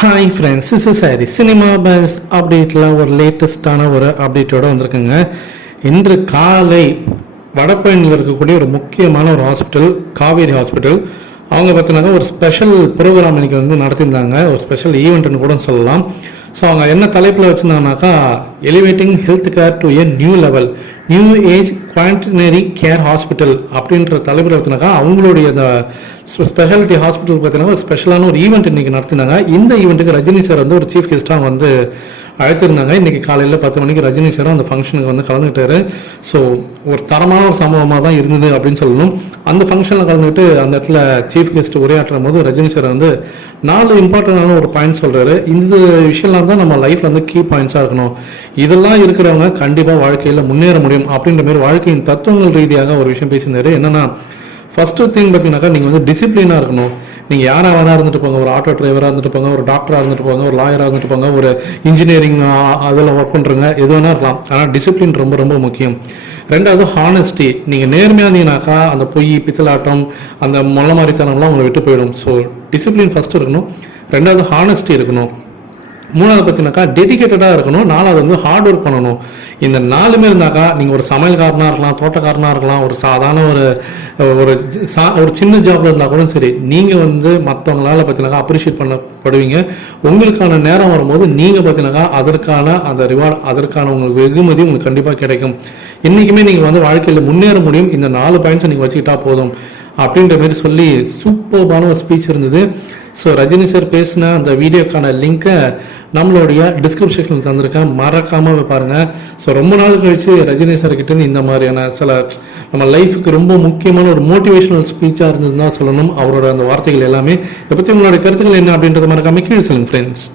Hi friends is Saari cinema buzz அப்டேட்டில் ஒரு லேட்டஸ்டான ஒரு அப்டேட்டோட வந்திருக்குங்க. இன்று காலை வடபழனியில் இருக்கக்கூடிய ஒரு முக்கியமான ஒரு ஹாஸ்பிட்டல் காவேரி ஹாஸ்பிட்டல் அவங்க பார்த்தினாக்கா ஒரு ஸ்பெஷல் ப்ரோக்ராம் இன்னைக்கு வந்து நடத்தியிருந்தாங்க. ஒரு ஸ்பெஷல் ஈவெண்ட்னு கூட சொல்லலாம். ஸோ அவங்க என்ன தலைப்பில் வச்சுருந்தாங்கனாக்கா elevating health care to a new level new age quaternary care hospital அப்படின்ற தலைப்பில் பார்த்தீங்கன்னாக்கா அவங்களுடைய ஸ்பெஷாலிட்டி ஹாஸ்பிட்டல் பார்த்தீங்கன்னா ஒரு ஸ்பெஷலான ஒரு ஈவெண்ட் இன்றைக்கி நடத்தினாங்க. இந்த ஈவெண்ட்டுக்கு ரஜினி சார் வந்து ஒரு சீஃப் கெஸ்ட்டாக வந்து அழைத்திருந்தாங்க. இன்றைக்கி காலையில் பத்து மணிக்கு ரஜினி சாரும் அந்த ஃபங்க்ஷனுக்கு வந்து கலந்துக்கிட்டாரு ஸோ ஒரு தரமான ஒரு சம்பவமாக தான் இருந்தது அப்படின்னு சொல்லணும். அந்த ஃபங்க்ஷனில் கலந்துக்கிட்டு அந்த இடத்துல சீஃப் கெஸ்ட் உரையாற்றும் போது ரஜினி சார் வந்து நாலு இம்பார்ட்டண்டான ஒரு பாயிண்ட் சொல்கிறாரு இந்த விஷயம்லாம் தான் நம்ம லைஃப்பில் வந்து கீ பாயிண்ட்ஸாக இருக்கணும். இதெல்லாம் இருக்கிறவங்க கண்டிப்பாக வாழ்க்கையில் முன்னேற முடியும். அப்படின்ற மாதிரி வாழ்க்கையின் தத்துவங்கள் ரீதியாக ஒரு விஷயம் பேசியிருந்தாரு. என்னன்னா ஃபர்ஸ்ட் திங் பார்த்தீங்கன்னாக்கா நீங்கள் வந்து டிசிப்ளினாக இருக்கணும். நீங்கள் யாராக வேணா இருந்துட்டு போங்க. ஒரு ஆட்டோ டிரைவராக இருந்துட்டு போங்க. ஒரு டாக்டராக இருந்துட்டு போங்க. ஒரு லாயராக இருந்துட்டு போங்க. ஒரு இன்ஜினியரிங் அதில் ஒர்க் பண்ணுறங்க எது வேணா இருக்கலாம். ஆனால் டிசிப்ளின் ரொம்ப ரொம்ப முக்கியம். ரெண்டாவது ஹானஸ்டி நீங்கள் நேர்மையாக இருந்தீங்கனாக்கா அந்த பொய் பித்தலாட்டம் அந்த மொல்ல மாதிரித்தனம்லாம் உங்களை விட்டு போயிடும். ஸோ டிசிப்ளின் ஃபர்ஸ்ட் இருக்கணும். ரெண்டாவது ஹானஸ்டி இருக்கணும். மூணாவது பார்த்தீங்கன்னாக்கா டெடிகேட்டடாக இருக்கணும். நாலாவது வந்து ஹார்ட் ஒர்க் பண்ணணும். இந்த நாலுமே இருந்தாக்கா நீங்கள் ஒரு சமையல்காரனாக இருக்கலாம் தோட்டக்காரனாக இருக்கலாம் ஒரு சாதாரண ஒரு ஒரு சா ஒரு சின்ன ஜாப்பில் இருந்தால் கூட சரி நீங்கள் வந்து மற்றவங்களால பார்த்தீங்கன்னாக்கா அப்ரிஷியேட் பண்ணப்படுவீங்க. உங்களுக்கான நேரம் வரும்போது நீங்கள் பார்த்தீங்கன்னாக்கா அதற்கான அந்த ரிவார்டு அதற்கான உங்களுக்கு வெகுமதி உங்களுக்கு கண்டிப்பாக கிடைக்கும். என்றைக்குமே நீங்கள் வந்து வாழ்க்கையில் முன்னேற முடியும். இந்த நாலு பாயிண்ட்ஸை நீங்கள் வச்சுக்கிட்டா போதும். அப்படின்ற மாதிரி சொல்லி சூப்பர்பான ஒரு ஸ்பீச் இருந்தது. ஸோ ரஜினி சார் பேசின அந்த வீடியோக்கான லிங்க்கை நம்மளுடைய டிஸ்கிரிப்ஷனில் தந்திருக்கேன். மறக்காமல் பாருங்கள் ஸோ ரொம்ப நாள் கழிச்சு ரஜினி சார் கிட்டேருந்து இந்த மாதிரியான சில நம்ம லைஃபுக்கு ரொம்ப முக்கியமான ஒரு மோட்டிவேஷனல் ஸ்பீச்சாக இருந்ததுன்னு தான் சொல்லணும். அவரோட அந்த வார்த்தைகள் எல்லாமே. இதை பற்றி உங்களோட கருத்துக்கள் என்ன அப்படின்றத மறக்காமல் கீழே சொல்லுங்கள் ஃப்ரெண்ட்ஸ்